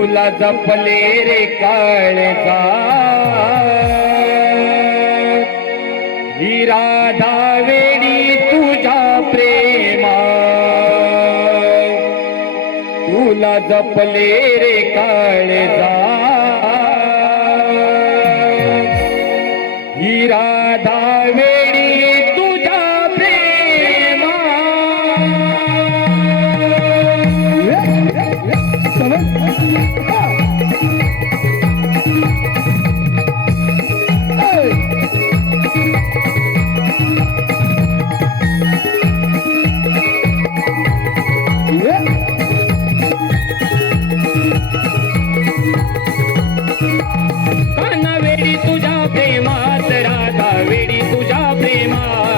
तुला जपले रे काळजा. हिरा धावेडी तुझा प्रेमा. तुला जपले रे काळजा. हिरा धावेडी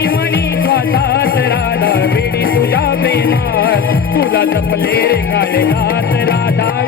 झाली म्हणी स्वातात राधा वेडी तुझ्या प्रेमात. तुला जपले रे काळे राधा.